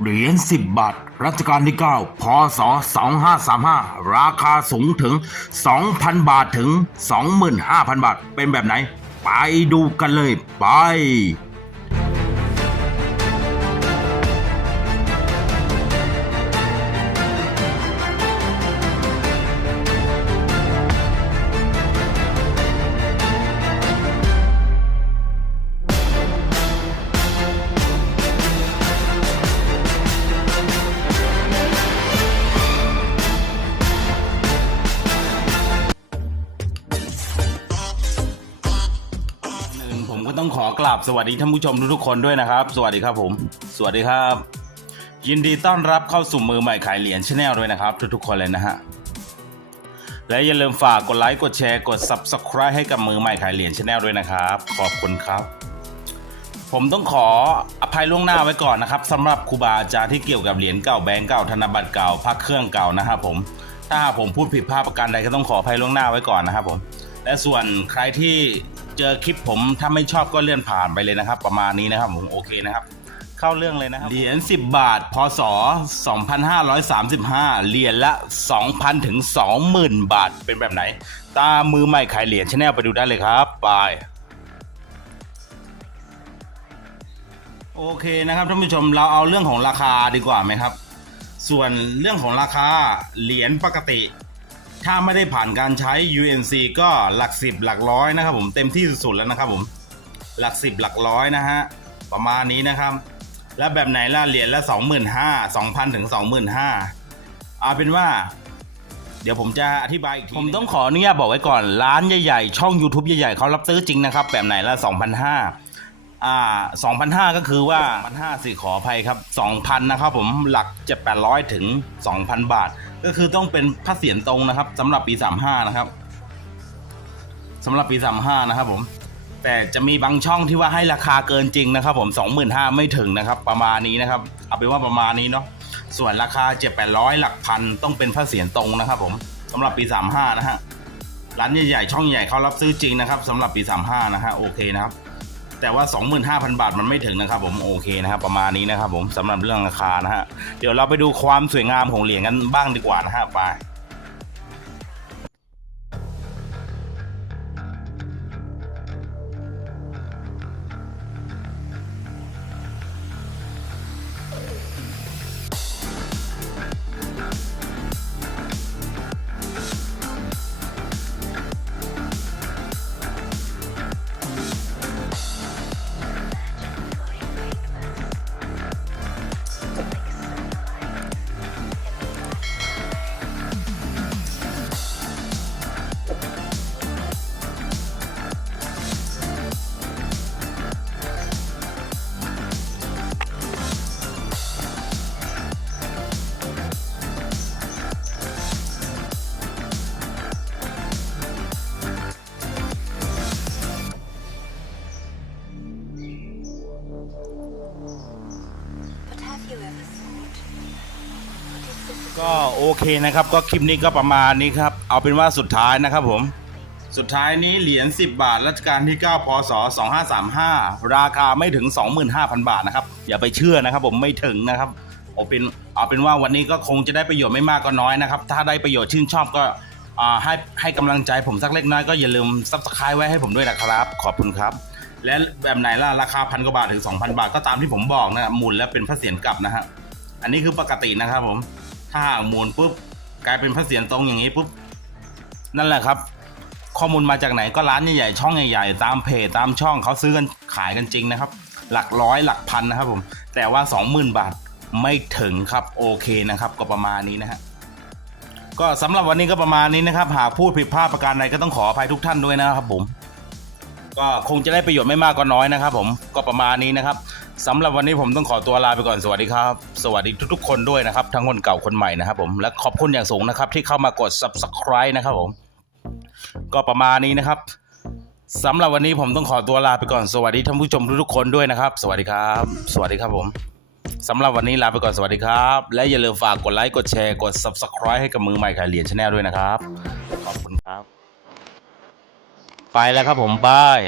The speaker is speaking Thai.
เหรียญ10 บาท รัชกาลที่ 9 พศ 2535 ราคาสูงถึง 2,000 บาทถึง 25,000 บาท เป็นแบบไหน ไปดูกันเลยไป ขอกราบสวัสดีท่านผู้ชมทุกๆคนด้วยนะครับ สวัสดีครับผม สวัสดีครับ ยินดีต้อนรับเข้าสู่มือใหม่ขายเหรียญชาแนลด้วยนะครับ ทุกๆคนเลยนะฮะและอย่าลืมฝากกดไลค์กดแชร์กด Subscribe ให้กับมือใหม่ขายเหรียญชาแนลด้วยนะครับ ขอบคุณครับ ผมต้องขออภัยล่วงหน้าไว้ก่อนนะครับสำหรับครูบาอาจารย์ที่เกี่ยวกับเหรียญเก่าแบงก์เก่าธนบัตรเก่าพักเครื่องเก่านะครับผมถ้าผมพูดผิดพลาดประการใดก็ต้องขออภัยล่วงหน้าไว้ก่อนนะครับผมและส่วนใครที่ เจอคลิปผมถ้าไม่ชอบก็เลื่อนผ่านไปเลยนะครับ ประมาณนี้นะครับผมโอเคนะครับ เข้าเรื่องเลยนะครับเหรียญ10 บาทพศ2535เหรียญละ 2,000ถึง20,000 บาทเป็นแบบไหน ตามมือใหม่ขายเหรียญชาแนลไปดูได้เลยครับไปโอเคนะครับท่านผู้ชมเราเอาเรื่องของราคาดีกว่าไหมครับ ส่วนเรื่องของราคาเหรียญปกติ ถ้าไม่ได้ผ่านการใช้ UNC ก็หลักสิบหลักร้อยนะครับผมเต็มที่สุดๆแล้วนะครับผมหลักสิบหลักร้อยนะฮะประมาณนี้นะครับ แล้วแบบไหนล่ะเหรียญละสองหมื่นห้าสองพันถึงสองหมื่นห้าเอาเป็นว่า เดี๋ยวผมจะอธิบายอีกทีผมต้องขออนุญาตบอกไว้ก่อน ร้านใหญ่ๆ ช่อง YouTube ใหญ่ๆเขารับซื้อจริงนะครับ แบบไหนละ2,500อ่า2,500 ก็คือว่า1,500สิขออภัยครับ 2,000 นะครับผม หลัก 7,800 ถึง 2,000 บาท ก็คือต้องเป็นค่าเสียนตรงนะครับสำหรับปี35นะครับสำหรับปี35นะครับ ผม แต่จะมีบางช่องที่ว่าให้ราคาเกินจริงนะครับ ผม25,000ไม่ถึงนะครับ ประมาณนี้นะครับ เอาเป็นว่าประมาณนี้เนาะส่วนราคา7-800หลักพันต้องเป็นผ้าเสียนตรงนะครับ ผมสำหรับปี35นะฮะร้านใหญ่ๆช่องใหญ่เขารับซื้อจริงนะครับสำหรับปี35นะฮะโอเคนะครับ แต่ว่า 25,000 บาทมันไม่ถึงนะครับผมโอเคนะครับประมาณนี้นะครับผมสำหรับเรื่องราคานะฮะเดี๋ยวเราไปดูความสวยงามของเหรียญกันบ้างดีกว่านะฮะไป ก็โอเคนะครับ ก็คลิปนี้ก็ประมาณนี้ครับ เอาเป็นว่าสุดท้ายนะครับผม สุดท้ายนี้เหรียญ 10 บาทรัชกาลที่ 9 พศ 2535 ราคาไม่ถึง 25,000 บาทนะครับ อย่าไปเชื่อนะครับผมไม่ถึงนะครับเอาเป็นเอาเป็นว่าวันนี้ก็คงจะได้ประโยชน์ไม่มากก็น้อยนะครับ ถ้าได้ประโยชน์ชื่นชอบก็ให้ให้กำลังใจผมสักเล็กน้อยก็อย่าลืมซับสไครต์ไว้ให้ผมด้วยนะครับ ขอบคุณครับ และแบบไหนล่ะราคาพันกว่าบาทถึง 2,000 บาทก็ตามที่ผมบอกนะครับหมุนแล้วเป็นพระเศียรกลับนะฮะอันนี้คือปกตินะครับผม ถ้าหามุนปุ๊บกลายเป็นพระเศียรตรงอย่างนี้ปุ๊บนั่นแหละครับ ข้อมูลมาจากไหนก็ร้านใหญ่ๆช่องใหญ่ๆตามเพจตามช่องเขาซื้อกันขายกันจริงนะครับ หลักร้อยหลักพันนะครับผมแต่ว่า 20,000 บาทไม่ถึงครับโอเคนะครับ ก็ประมาณนี้นะฮะก็สำหรับวันนี้ก็ประมาณนี้นะครับ หากพูดผิดพลาดประการใดก็ต้องขออภัยทุกท่านด้วยนะครับผม ก็คงจะได้ประโยชน์ไม่มากก็น้อยนะครับ ผมก็ประมาณนี้นะครับ สำหรับวันนี้ผมต้องขอตัวลาไปก่อนสวัสดีครับ สวัสดีทุกๆคนด้วยนะครับ ทั้งคนเก่าคนใหม่นะครับผมและขอบคุณอย่างสูงนะครับ ที่เข้ามากด subscribe นะครับผม ก็ประมาณนี้นะครับสำหรับวันนี้ผมต้องขอตัวลาไปก่อนสวัสดีท่านผู้ชมทุกๆคนด้วยนะครับ สวัสดีครับ สวัสดีครับผมสำหรับวันนี้ลาไปก่อนสวัสดีครับ และอย่าลืมฝากกดไลค์กดแชร์กด subscribe ให้กับมือใหม่ขายเหรียญชาแนลด้วยนะครับ ขอบคุณครับ ไปแล้วครับผมบาย